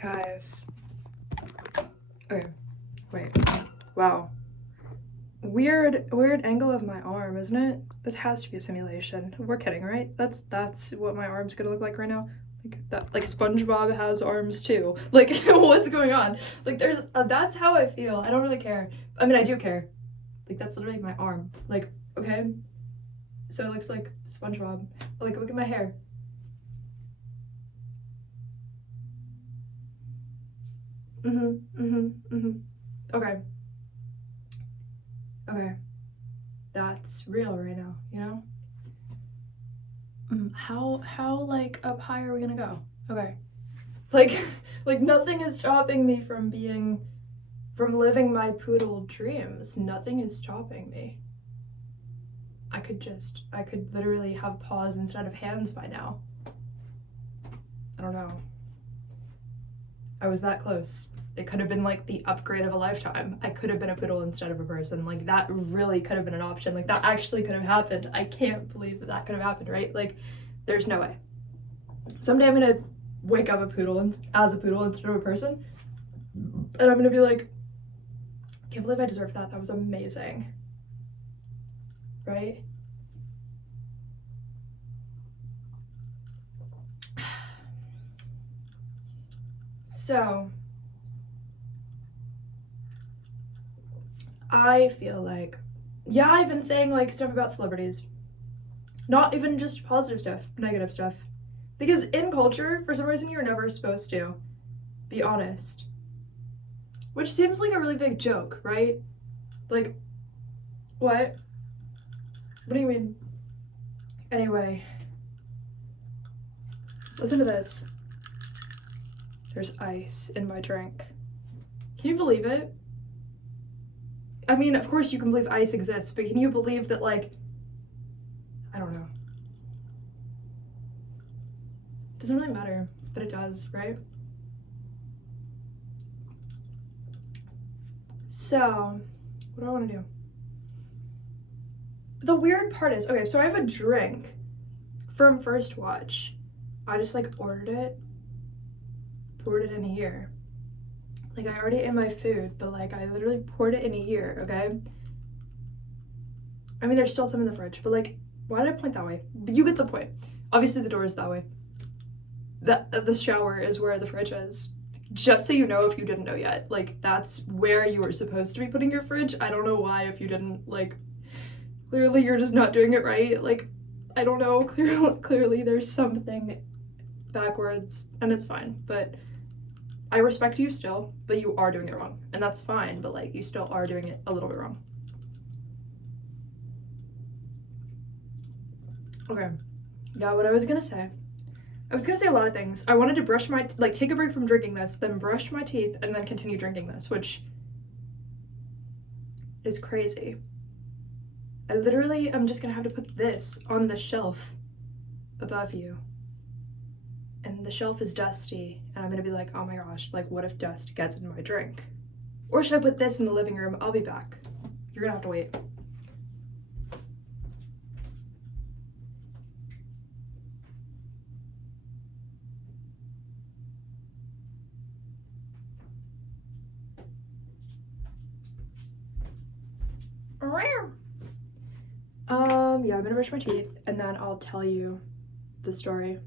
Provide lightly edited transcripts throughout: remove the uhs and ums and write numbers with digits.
Guys. Okay, wait. Wow. Weird angle of my arm, isn't it? This has to be a simulation. We're kidding, right? That's what my arm's gonna look like right now. Like SpongeBob has arms too. Like, what's going on? Like, that's how I feel. I don't really care. I mean, I do care. Like, that's literally my arm. Like, okay? So it looks like SpongeBob. Like, look at my hair. Okay. Okay. That's real right now, you know? How like up high are we gonna go? Okay. Like nothing is stopping me from living my poodle dreams. Nothing is stopping me. I could literally have paws instead of hands by now. I don't know. I was that close. It could have been like the upgrade of a lifetime. I could have been a poodle instead of a person. Like, that really could have been an option. Like, that actually could have happened. I can't believe that could have happened, right? Like, there's no way. Someday I'm gonna wake up as a poodle instead of a person, and I'm gonna be like, can't believe I deserved that. That was amazing. Right? So, I feel like, yeah, I've been saying like stuff about celebrities. Not even just positive stuff, negative stuff. Because in culture, for some reason, you're never supposed to be honest. Which seems like a really big joke, right? Like, what? What do you mean? Anyway, listen to this. There's ice in my drink. Can you believe it? I mean, of course you can believe ice exists, but can you believe that, like, I don't know. It doesn't really matter, but it does, right? So, what do I want to do? The weird part is, okay, so I have a drink from First Watch. I just like ordered it, poured it in here. Like, I already ate my food, but like I literally poured it in here, okay? I mean, there's still some in the fridge, but like, why did I point that way? You get the point. Obviously the door is that way. The shower is where the fridge is. Just so you know, if you didn't know yet, like, that's where you were supposed to be putting your fridge. I don't know why, if you didn't, like, clearly you're just not doing it right. Like, I don't know, clearly there's something backwards, and it's fine, but I respect you still, but you are doing it wrong, and that's fine, but like, you still are doing it a little bit wrong. Okay, yeah, what I was gonna say a lot of things. I wanted to brush my, like, take a break from drinking this, then brush my teeth, and then continue drinking this, which is crazy. I literally am just gonna have to put this on the shelf above you. And the shelf is dusty, and I'm gonna be like, oh my gosh, like, what if dust gets in my drink? Or should I put this in the living room? I'll be back. You're gonna have to wait. Yeah, I'm gonna brush my teeth, and then I'll tell you the story.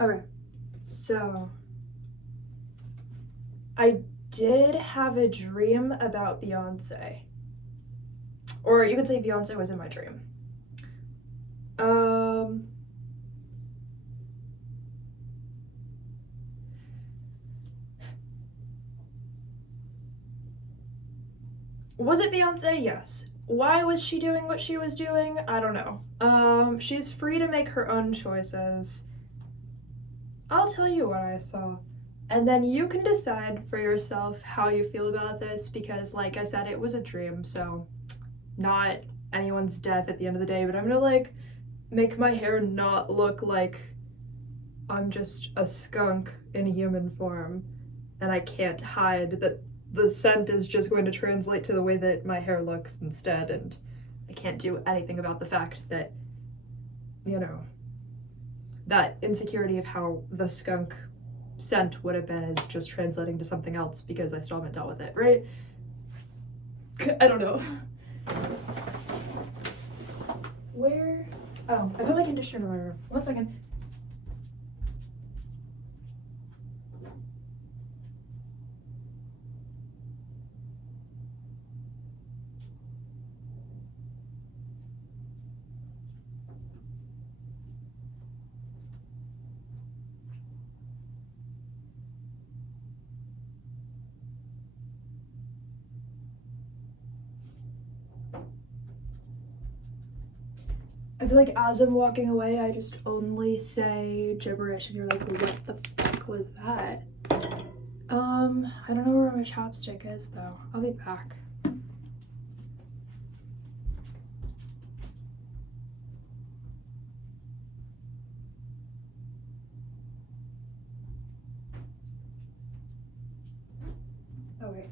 Okay, so I did have a dream about Beyonce. Or you could say Beyonce was in my dream. Was it Beyonce? Yes. Why was she doing what she was doing? I don't know. She's free to make her own choices. I'll tell you what I saw. And then you can decide for yourself how you feel about this because, like I said, it was a dream, so not anyone's death at the end of the day, but I'm gonna like make my hair not look like I'm just a skunk in human form and I can't hide that the scent is just going to translate to the way that my hair looks instead, and I can't do anything about the fact that, you know, that insecurity of how the skunk scent would have been is just translating to something else because I still haven't dealt with it, right? I don't know. Where? Oh, I put my conditioner in my room. 1 second. I feel like as I'm walking away, I just only say gibberish and you're like, what the fuck was that? I don't know where my chopstick is though. I'll be back. Oh wait.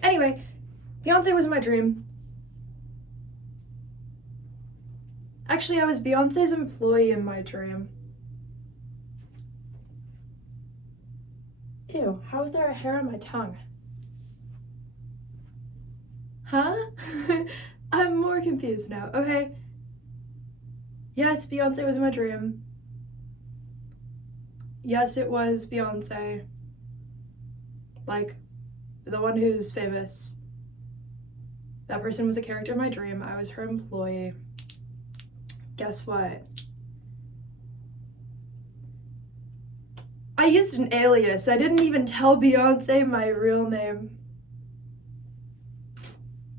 Anyway, Beyonce was in my dream. Actually, I was Beyonce's employee in my dream. Ew, how is there a hair on my tongue? Huh? I'm more confused now. Okay. Yes, Beyonce was in my dream. Yes, it was Beyonce. Like, the one who's famous. That person was a character in my dream. I was her employee. Guess what? I used an alias. I didn't even tell Beyonce my real name.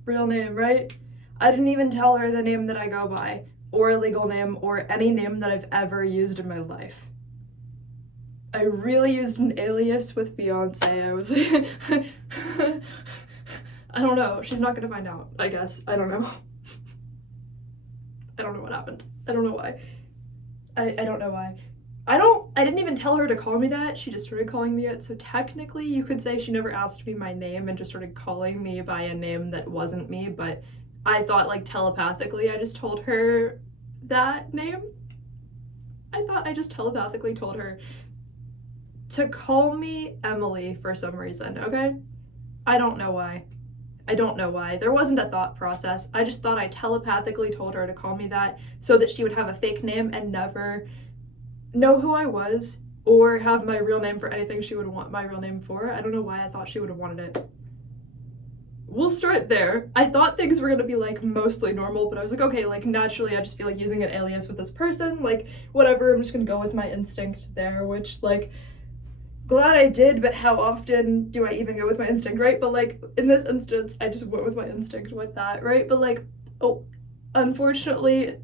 Real name, right? I didn't even tell her the name that I go by, or a legal name, or any name that I've ever used in my life. I really used an alias with Beyonce. I was I don't know. She's not gonna find out, I guess. I don't know. I don't know what happened. I don't know why. I don't know why. I didn't even tell her to call me that. She just started calling me it. So technically you could say she never asked me my name and just started calling me by a name that wasn't me, but I thought like telepathically I just told her that name. I thought I just telepathically told her to call me Emily for some reason, okay? I don't know why. I don't know why. There wasn't a thought process. I just thought I telepathically told her to call me that so that she would have a fake name and never know who I was or have my real name for anything she would want my real name for. I don't know why I thought she would have wanted it. We'll start there. I thought things were gonna be like mostly normal, but I was like, okay, like naturally I just feel like using an alias with this person, like whatever, I'm just gonna go with my instinct there, which like glad I did, but how often do I even go with my instinct, right? But like in this instance, I just went with my instinct with that, right? But like, oh, unfortunately,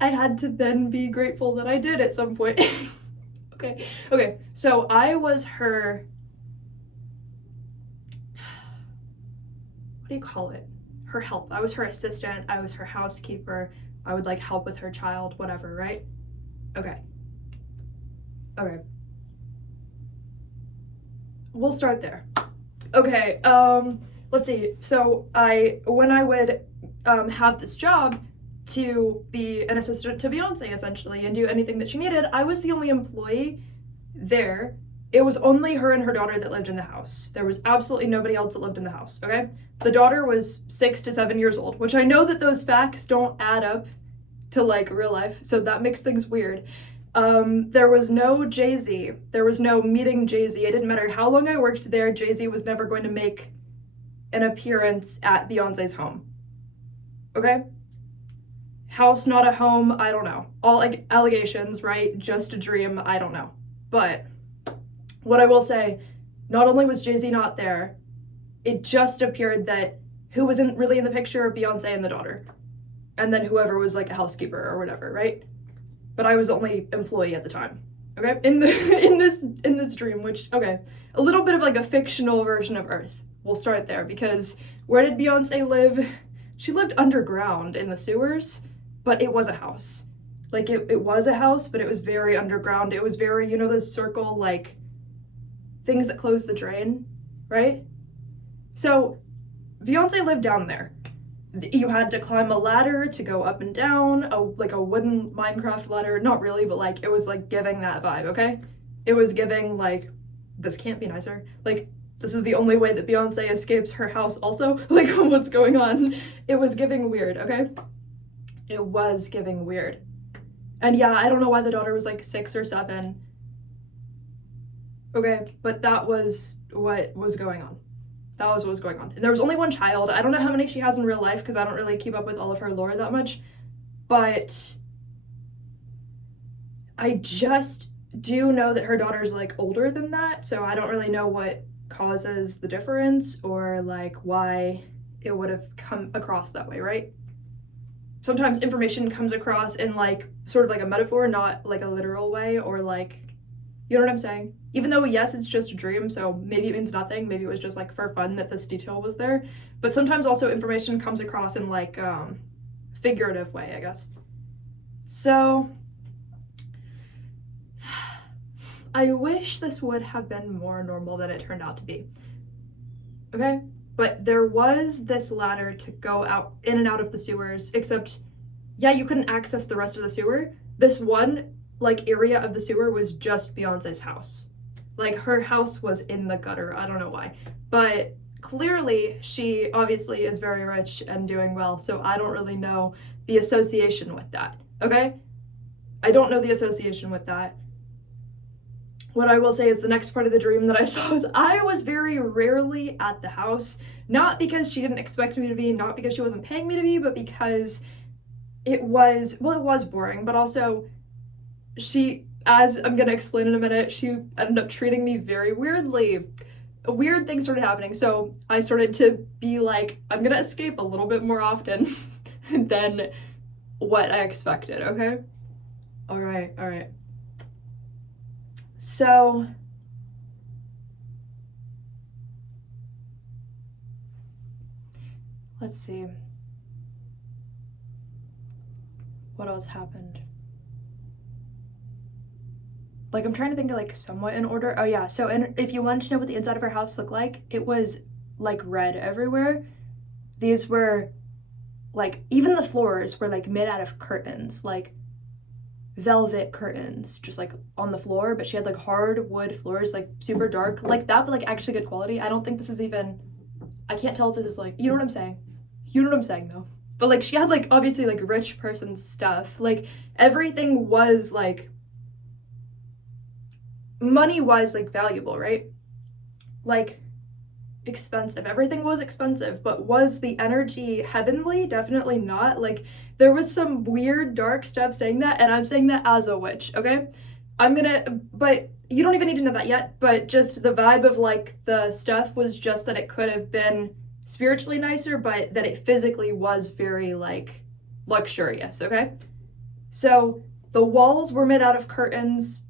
I had to then be grateful that I did at some point. Okay, so I was her, what do you call it? Her help. I was her assistant, I was her housekeeper, I would like help with her child, whatever, right? Okay. We'll start there. Okay, let's see. So when I would have this job to be an assistant to Beyonce essentially and do anything that she needed, I was the only employee there it was only her and her daughter that lived in the house. There was absolutely nobody else that lived in the house, okay? The daughter was 6 to 7 years old, which I know that those facts don't add up to like real life, so that makes things weird. There was no Jay-Z. There was no meeting Jay-Z. It didn't matter how long I worked there, Jay-Z was never going to make an appearance at Beyonce's home. Okay? House, not a home, I don't know. All like allegations, right? Just a dream, I don't know. But what I will say, not only was Jay-Z not there, it just appeared that who wasn't really in the picture, Beyonce and the daughter. And then whoever was like a housekeeper or whatever, right? But I was the only employee at the time. Okay? In this dream, which, okay, a little bit of like a fictional version of Earth. We'll start there, because where did Beyonce live? She lived underground in the sewers, but it was a house. Like it was a house, but it was very underground. It was very, you know, those circle like things that close the drain, right? So Beyonce lived down there. You had to climb a ladder to go up and down, like a wooden Minecraft ladder. Not really, but like it was like giving that vibe, okay? It was giving like, this can't be nicer. Like, this is the only way that Beyonce escapes her house also. Like, what's going on? It was giving weird, okay? It was giving weird. And yeah, I don't know why the daughter was like 6 or 7. Okay, but that was what was going on. That was what was going on. And there was only one child. I don't know how many she has in real life because I don't really keep up with all of her lore that much. But I just do know that her daughter's like older than that. So I don't really know what causes the difference or like why it would have come across that way, right? Sometimes information comes across in like sort of like a metaphor, not like a literal way, or like, you know what I'm saying? Even though, yes, it's just a dream, so maybe it means nothing. Maybe it was just like for fun that this detail was there. But sometimes also information comes across in like figurative way, I guess. So I wish this would have been more normal than it turned out to be. Okay? But there was this ladder to go out in and out of the sewers, except, yeah, you couldn't access the rest of the sewer. This one like area of the sewer was just Beyonce's house. Like her house was in the gutter. I don't know why. But clearly she obviously is very rich and doing well, so I don't really know the association with that. Okay? I don't know the association with that. What I will say is the next part of the dream that I saw is I was very rarely at the house, not because she didn't expect me to be, not because she wasn't paying me to be, but because it was boring, but also she, as I'm gonna explain in a minute, she ended up treating me very weirdly. Weird things started happening, so I started to be like, I'm gonna escape a little bit more often than what I expected, okay? All right. So, let's see. What else happened? Like, I'm trying to think of like somewhat in order. Oh yeah, so if you wanted to know what the inside of her house looked like, it was like red everywhere. These were like, even the floors were like made out of curtains, like velvet curtains, just like on the floor, but she had like hardwood floors, like super dark like that, but like actually good quality. I don't think this is even, I can't tell if this is like, you know what I'm saying? You know what I'm saying though. But like she had like obviously like rich person stuff. Like everything was like money-wise like valuable, right? Like expensive. Everything was expensive, but was the energy heavenly? Definitely not. Like there was some weird dark stuff saying that, and I'm saying that as a witch, okay? But you don't even need to know that yet, but just the vibe of like the stuff was just that it could have been spiritually nicer, but that it physically was very like luxurious, okay? So the walls were made out of curtains,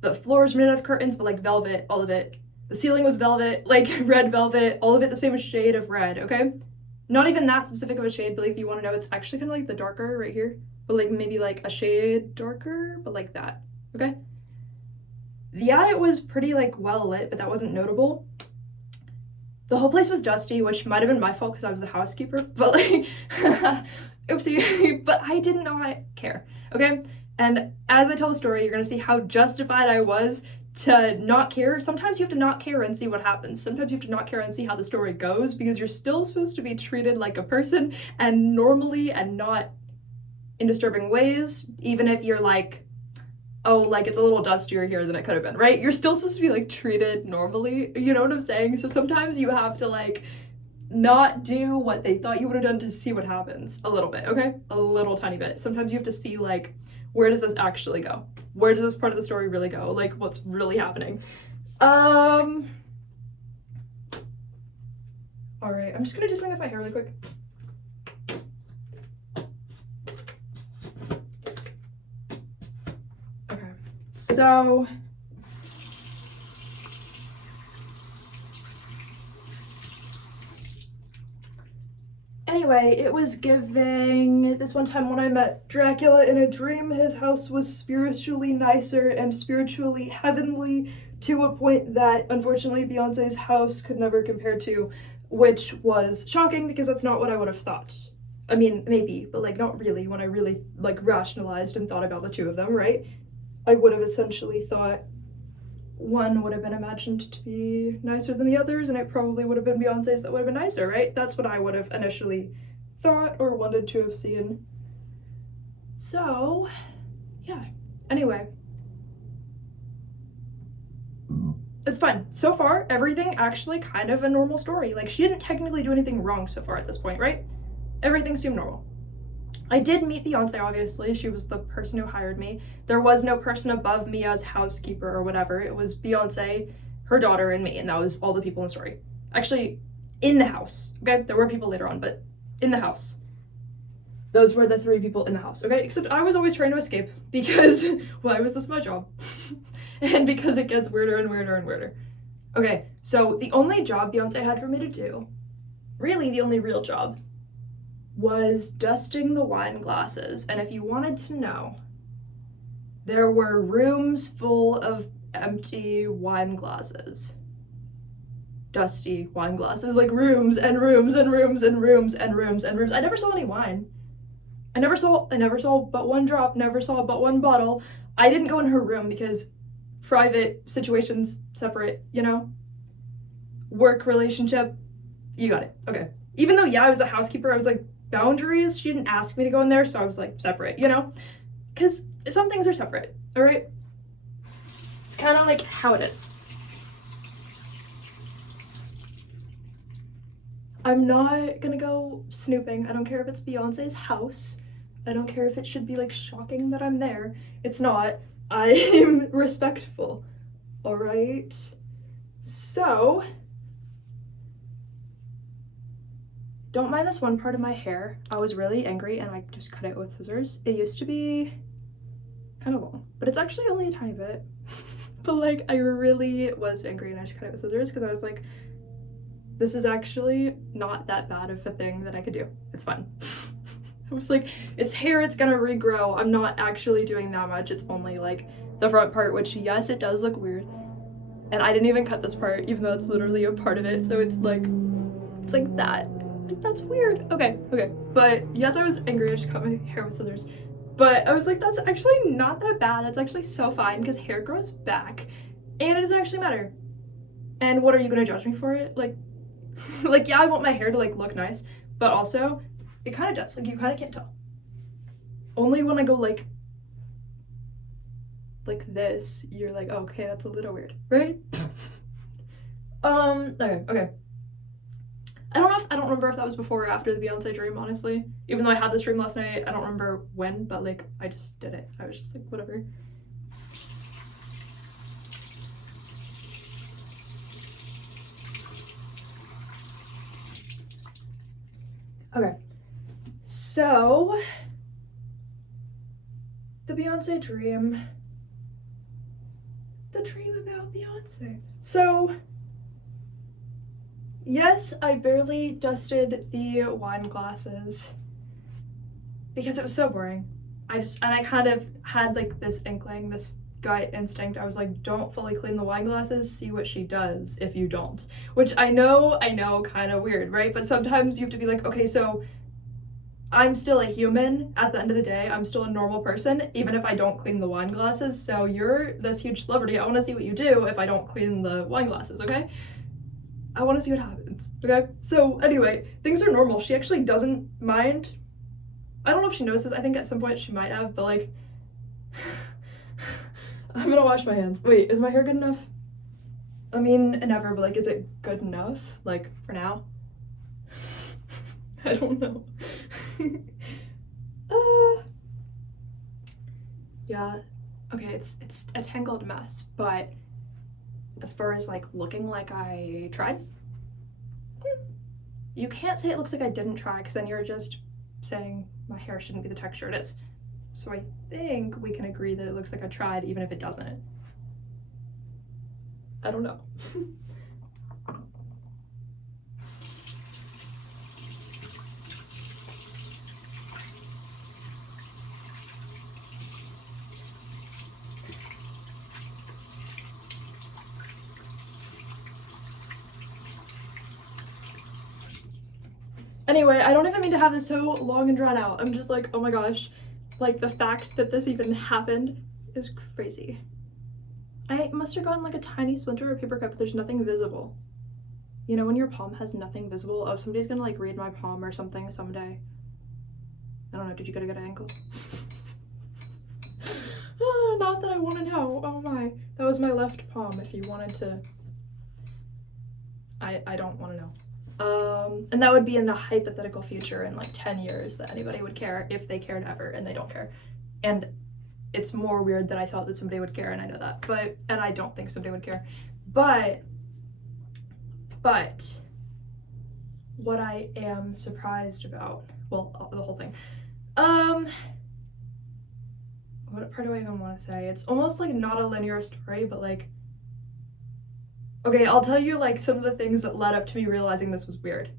the floors were made out of curtains, but like velvet, all of it. The ceiling was velvet, like red velvet, all of it the same shade of red, okay? Not even that specific of a shade, but like if you want to know, it's actually kind of like the darker right here, but like maybe like a shade darker, but like that, okay? Yeah, it was pretty like well lit, but that wasn't notable. The whole place was dusty, which might have been my fault because I was the housekeeper, but like, oopsie, but I did not care, okay? And as I tell the story, you're gonna see how justified I was to not care. Sometimes you have to not care and see what happens. Sometimes you have to not care and see how the story goes, because you're still supposed to be treated like a person and normally, and not in disturbing ways, even if you're like, oh, like it's a little dustier here than it could have been, right? You're still supposed to be like treated normally, you know what I'm saying? So sometimes you have to like not do what they thought you would have done to see what happens a little bit, okay? A little tiny bit. Sometimes you have to see like, where does this actually go? Where does this part of the story really go? Like, what's really happening? All right, I'm just gonna do something with my hair really quick. Okay, so anyway, it was giving, this one time when I met Dracula in a dream, his house was spiritually nicer and spiritually heavenly, to a point that unfortunately Beyonce's house could never compare to, which was shocking because that's not what I would have thought. I mean, maybe, but like not really. When I really like rationalized and thought about the two of them, right? I would have essentially thought one would have been imagined to be nicer than the others, and it probably would have been Beyonce's that would have been nicer, right? That's what I would have initially thought or wanted to have seen. So, yeah. Anyway. It's fine. So far, everything actually kind of a normal story. Like, she didn't technically do anything wrong so far at this point, right? Everything seemed normal. I did meet Beyonce, obviously. She was the person who hired me. There was no person above me as housekeeper or whatever. It was Beyonce, her daughter, and me, and that was all the people in the story. Actually, in the house, okay? There were people later on, but in the house. Those were the 3 people in the house, okay? Except I was always trying to escape because, why was this my job? And because it gets weirder and weirder and weirder. Okay, so the only job Beyonce had for me to do, really the only real job, was dusting the wine glasses. And if you wanted to know, there were rooms full of empty wine glasses. Dusty wine glasses, like rooms and rooms and rooms and rooms and rooms and rooms. I never saw any wine. I never saw but one drop, never saw but one bottle. I didn't go in her room because private situations, separate, you know? Work relationship, you got it, okay. Even though, yeah, I was the housekeeper, I was like, boundaries, she didn't ask me to go in there, so I was like, separate, you know? Because some things are separate, all right? It's kind of like how it is. I'm not gonna go snooping. I don't care if it's Beyonce's house. I don't care if it should be like shocking that I'm there. It's not. I'm respectful, all right? So, don't mind this one part of my hair. I was really angry and I just cut it with scissors. It used to be kind of long, but it's actually only a tiny bit. But like, I really was angry and I just cut it with scissors because I was like, this is actually not that bad of a thing that I could do. It's fine. I was like, it's hair, it's gonna regrow. I'm not actually doing that much. It's only like the front part, which yes, it does look weird. And I didn't even cut this part, even though it's literally a part of it. So it's like that. That's weird. Okay. But yes, I was angry. I just cut my hair with scissors. But I was like, that's actually not that bad. That's actually so fine because hair grows back and it doesn't actually matter. And what are you gonna judge me for it? Like, yeah, I want my hair to like look nice, but also it kind of does. Like, you kind of can't tell. Only when I go like this, you're like, oh, okay, that's a little weird, right? Okay. I don't remember if that was before or after the Beyonce dream, honestly. Even though I had this dream last night, I don't remember when, but like, I just did it. I was just like, whatever. Okay. So, the Beyonce dream. The dream about Beyonce. So, yes, I barely dusted the wine glasses because it was so boring. And I kind of had like this inkling, this gut instinct. I was like, don't fully clean the wine glasses, see what she does if you don't. Which I know, kind of weird, right? But sometimes you have to be like, okay, so I'm still a human at the end of the day. I'm still a normal person, even if I don't clean the wine glasses. So you're this huge celebrity. I want to see what you do if I don't clean the wine glasses, okay? I want to see what happens, okay? So anyway, things are normal. She actually doesn't mind. I don't know if she knows this. I think at some point she might have, but like, I'm gonna wash my hands. Wait, is my hair good enough? I mean, never, but like, is it good enough? Like, for now? I don't know. Yeah, okay, it's a tangled mess, but as far as like looking like I tried, you can't say it looks like I didn't try, because then you're just saying my hair shouldn't be the texture it is. So I think we can agree that it looks like I tried, even if it doesn't. I don't know. Anyway, I don't even mean to have this so long and drawn out. I'm just like, oh my gosh, like the fact that this even happened is crazy. I must have gotten like a tiny splinter or paper cut, but there's nothing visible. You know, when your palm has nothing visible, oh, somebody's gonna like read my palm or something someday. I don't know, did you get a good angle? Oh, not that I want to know. Oh my, that was my left palm if you wanted to. I don't want to know. And that would be in a hypothetical future in like 10 years that anybody would care, if they cared ever, and they don't care. And it's more weird that I thought that somebody would care, and I know that, and I don't think somebody would care. But what I am surprised about, well, the whole thing, what part do I even want to say? It's almost like not a linear story, but like, okay, I'll tell you like some of the things that led up to me realizing this was weird.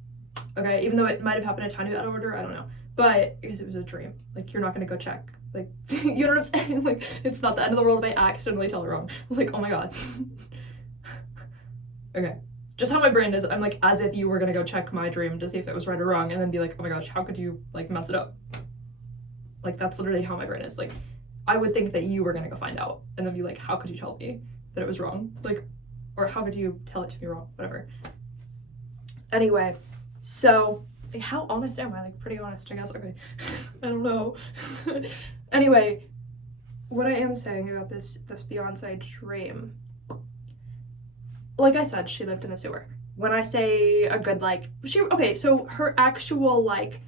Okay, even though it might have happened a tiny bit out of order, I don't know. But because it was a dream, like you're not gonna go check. Like, you know what I'm saying? Like, it's not the end of the world if I accidentally tell it wrong. Like, oh my god. Okay, just how my brain is, I'm like as if you were gonna go check my dream to see if it was right or wrong, and then be like, oh my gosh, how could you like mess it up? Like, that's literally how my brain is. Like, I would think that you were gonna go find out, and then be like, how could you tell me that it was wrong? Like, or how could you tell it to me wrong? Whatever. Anyway, so how honest am I? Like, pretty honest, I guess. Okay. I don't know. Anyway, what I am saying about this Beyonce dream, like I said, she lived in the sewer. When I say a good, like, okay, so her actual, like,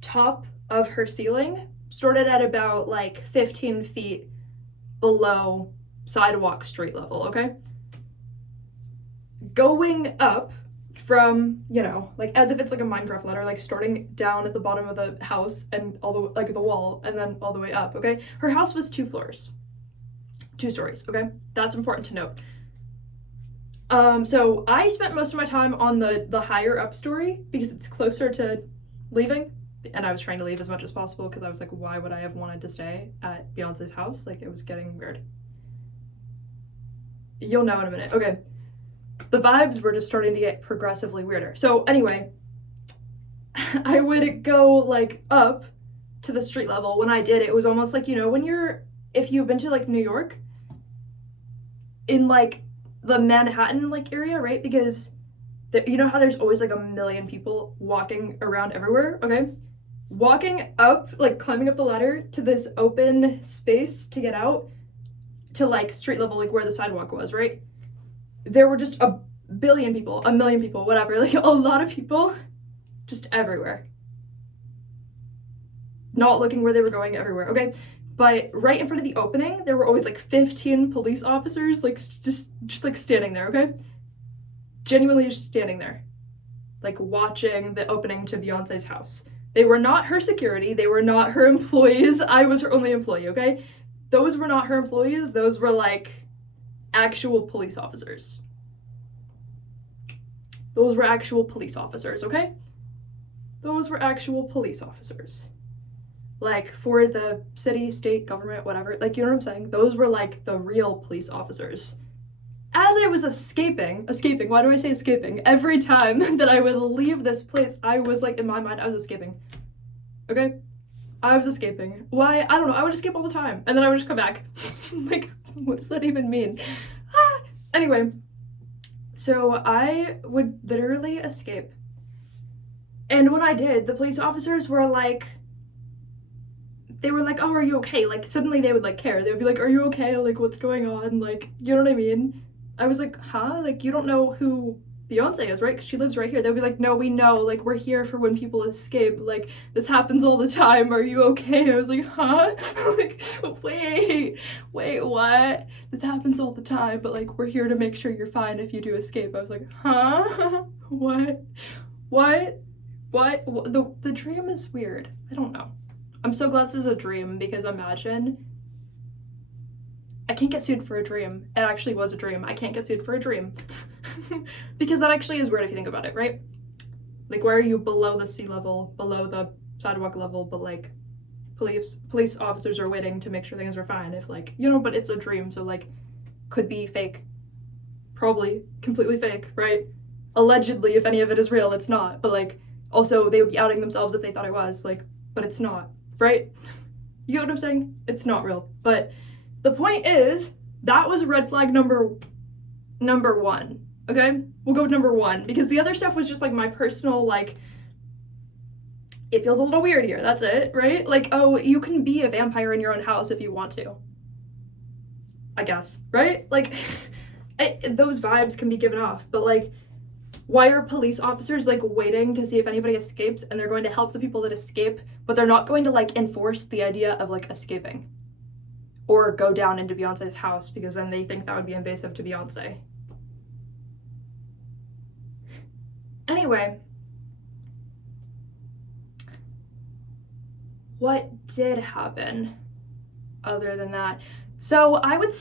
top of her ceiling started at about, like, 15 feet below sidewalk street level, okay? Going up from, you know, like as if it's like a Minecraft ladder, like starting down at the bottom of the house and all the, like the wall, and then all the way up, okay? Her house was 2 stories, okay? That's important to note. So I spent most of my time on the higher up story because it's closer to leaving, and I was trying to leave as much as possible because I was like, why would I have wanted to stay at Beyonce's house? Like, it was getting weird. You'll know in a minute. Okay. The vibes were just starting to get progressively weirder. So anyway, I would go like up to the street level. When I did, it was almost like, you know, if you've been to like New York, in like the Manhattan like area, right? Because you know how there's always like a million people walking around everywhere, okay? Walking up, like climbing up the ladder to this open space to get out to like street level, like where the sidewalk was, right? There were just a billion people, a million people, whatever, like a lot of people just everywhere. Not looking where they were going, everywhere, okay? But right in front of the opening, there were always like 15 police officers, like just like standing there, okay? Genuinely just standing there, like watching the opening to Beyonce's house. They were not her security, they were not her employees. I was her only employee, okay? Those were not her employees, those were like actual police officers. Those were actual police officers, okay? Those were actual police officers. Like, for the city, state, government, whatever, like, you know what I'm saying? Those were like the real police officers. As I was escaping, why do I say escaping? Every time that I would leave this place, I was like, in my mind, I was escaping. okay? I was escaping. Why? I don't know. I would escape all the time. And then I would just come back. Like, what does that even mean? Anyway, so I would literally escape. And when I did, the police officers were like, they were like, oh, are you okay? Like, suddenly they would, like, care. They would be like, are you okay? Like, what's going on? Like, you know what I mean? I was like, huh? Like, you don't know who Beyonce is, right? Because she lives right here. They'll be like, no, we know. Like, we're here for when people escape. Like, this happens all the time. Are you okay? I was like, huh? Like, wait, what? This happens all the time, but, like, we're here to make sure you're fine if you do escape. I was like, huh? What? The dream is weird. I don't know. I'm so glad this is a dream, because imagine, I can't get sued for a dream. It actually was a dream. I can't get sued for a dream. Because that actually is weird if you think about it, right? Like, why are you below the sea level, below the sidewalk level, but like police officers are waiting to make sure things are fine if, like, you know, but it's a dream, so like, could be fake. Probably completely fake, right? Allegedly, if any of it is real, it's not. But like, also they would be outing themselves if they thought it was, like, but it's not, right? You get what I'm saying? It's not real. But the point is, that was red flag number one. Okay, we'll go with number one, because the other stuff was just like my personal, like, it feels a little weird here, that's it, right? Like, oh, you can be a vampire in your own house if you want to, I guess, right? Like, those vibes can be given off, but like, why are police officers like waiting to see if anybody escapes, and they're going to help the people that escape, but they're not going to like enforce the idea of like escaping or go down into Beyonce's house, because then they think that would be invasive to Beyonce. Anyway, what did happen other than that? So I would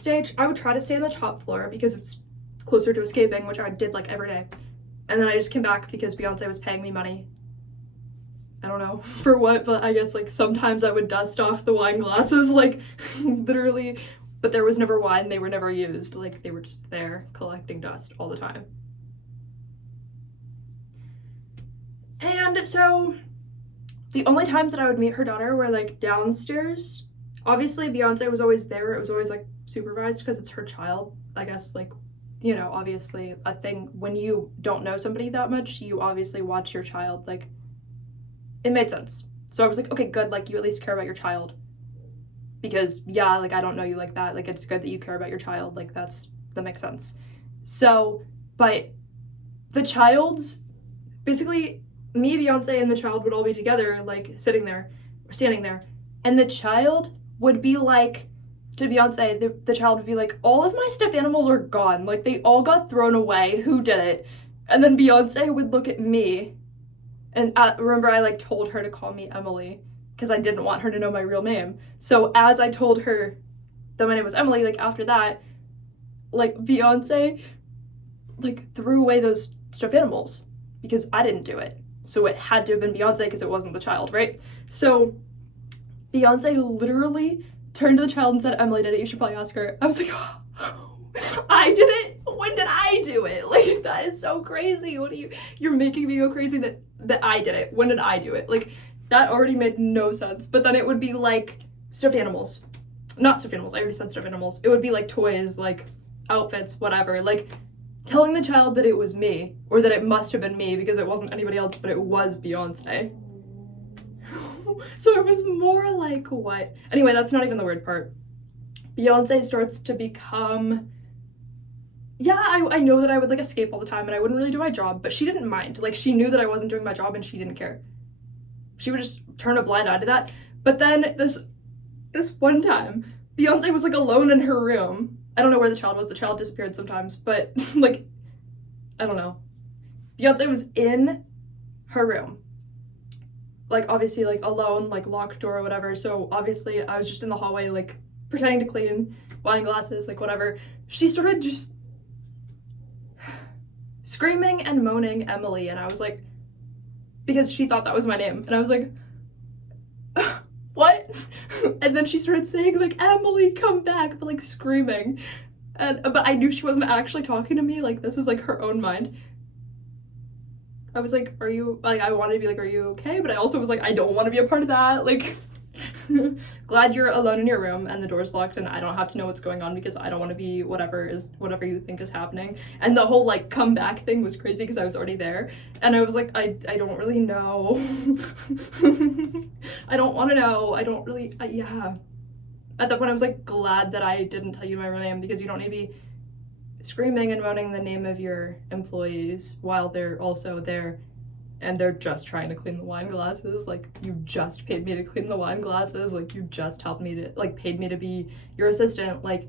try to stay on the top floor because it's closer to escaping, which I did like every day. And then I just came back because Beyonce was paying me money. I don't know for what, but I guess like sometimes I would dust off the wine glasses, like literally, but there was never wine, they were never used. Like, they were just there collecting dust all the time. And so the only times that I would meet her daughter were like downstairs. Obviously Beyonce was always there. It was always like supervised because it's her child, I guess. Like, you know, obviously a thing when you don't know somebody that much, you obviously watch your child. Like, it made sense. So I was like, okay, good, like, you at least care about your child, because yeah, like, I don't know you like that, like, it's good that you care about your child, like, that makes sense. So, but the child's basically, me, Beyonce, and the child would all be together, like, standing there, and the child would be like, to Beyonce, the child would be like, all of my stuffed animals are gone, like, they all got thrown away, who did it? And then Beyonce would look at me, and remember I like told her to call me Emily, because I didn't want her to know my real name. So as I told her that my name was Emily, like, after that, like, Beyonce, like, threw away those stuffed animals, because I didn't do it. So it had to have been Beyonce, because it wasn't the child, right? So Beyonce literally turned to the child and said, Emily did it, you should probably ask her. I was like, oh, I did it? When did I do it? Like, that is so crazy. You're making me go crazy that I did it. When did I do it? Like, that already made no sense. But then it would be like stuffed animals. Not stuffed animals, I already said stuffed animals. It would be like toys, like outfits, whatever. Like, telling the child that it was me, or that it must have been me because it wasn't anybody else, but it was Beyonce. So it was more like, what? Anyway, that's not even the weird part. Beyonce starts to become, yeah, I know that I would like escape all the time and I wouldn't really do my job, but she didn't mind. Like, she knew that I wasn't doing my job and she didn't care. She would just turn a blind eye to that. But then this one time, Beyonce was like alone in her room. I don't know where the child was. The child disappeared sometimes, but like, I don't know. Beyonce was in her room. Like, obviously, like, alone, like, locked door or whatever. So obviously I was just in the hallway, like, pretending to clean, wine glasses, like, whatever. She started just screaming and moaning Emily, and I was like, because she thought that was my name, and I was like, what? And then she started saying, like, Emily, come back, but like screaming. But I knew she wasn't actually talking to me, like, this was like her own mind. I was like, are you, like, I wanted to be like, are you okay? But I also was like, I don't want to be a part of that. Like, glad you're alone in your room and the door's locked and I don't have to know what's going on because I don't want to be whatever you think is happening. And the whole like come back thing was crazy because I was already there and I was like, I don't really know. I don't want to know. I don't really, yeah. At that point I was like glad that I didn't tell you my real name because you don't need to be screaming and moaning the name of your employees while they're also there and they're just trying to clean the wine glasses. Like, you just paid me to clean the wine glasses. Like, you just helped me to, like, paid me to be your assistant. Like,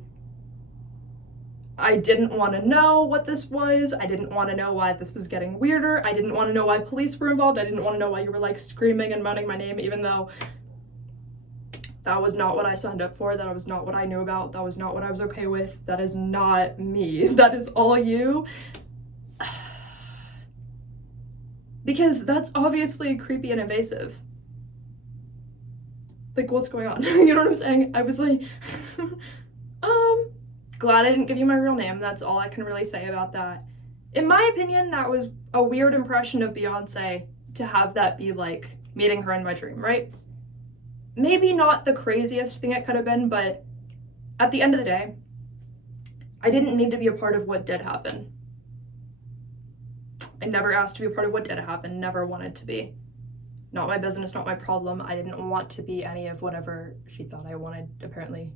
I didn't want to know what this was. I didn't want to know why this was getting weirder. I didn't want to know why police were involved. I didn't want to know why you were, like, screaming and moaning my name, even though that was not what I signed up for. That was not what I knew about. That was not what I was okay with. That is not me. That is all you. Because that's obviously creepy and invasive. Like, what's going on? You know what I'm saying? I was like, glad I didn't give you my real name. That's all I can really say about that. In my opinion, that was a weird impression of Beyonce to have that be like meeting her in my dream, right? Maybe not the craziest thing it could have been, but at the end of the day, I didn't need to be a part of what did happen. I never asked to be a part of what did happen, never wanted to be. Not my business, not my problem. I didn't want to be any of whatever she thought I wanted, apparently.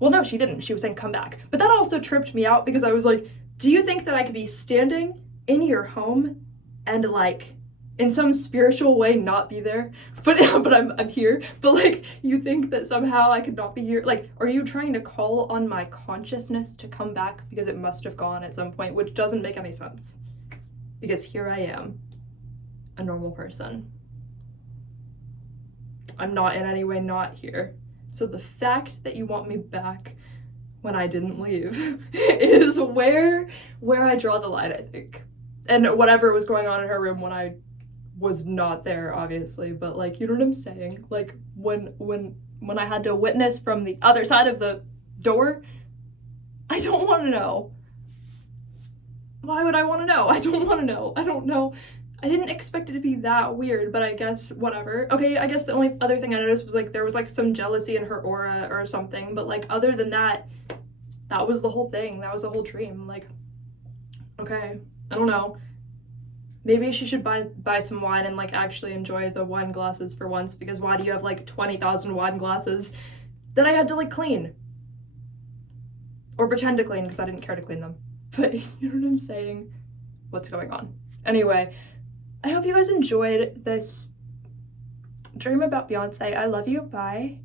Well, no, she didn't. She was saying come back. But that also tripped me out because I was like, do you think that I could be standing in your home and like in some spiritual way not be there? But I'm here. But like, you think that somehow I could not be here? Like, are you trying to call on my consciousness to come back because it must have gone at some point, which doesn't make any sense. Because here I am, a normal person. I'm not in any way not here. So the fact that you want me back when I didn't leave is where I draw the line, I think. And whatever was going on in her room when I was not there, obviously, but like, you know what I'm saying? Like, when I had to witness from the other side of the door, I don't want to know. Why would I want to know? I don't want to know. I don't know. I didn't expect it to be that weird, but I guess whatever. Okay, I guess the only other thing I noticed was like there was like some jealousy in her aura or something, but like other than that, that was the whole thing. That was the whole dream. Like, okay, I don't know. Maybe she should buy some wine and like actually enjoy the wine glasses for once, because why do you have like 20,000 wine glasses that I had to like clean? Or pretend to clean because I didn't care to clean them. But you know what I'm saying? What's going on? Anyway, I hope you guys enjoyed this dream about Beyonce. I love you. Bye.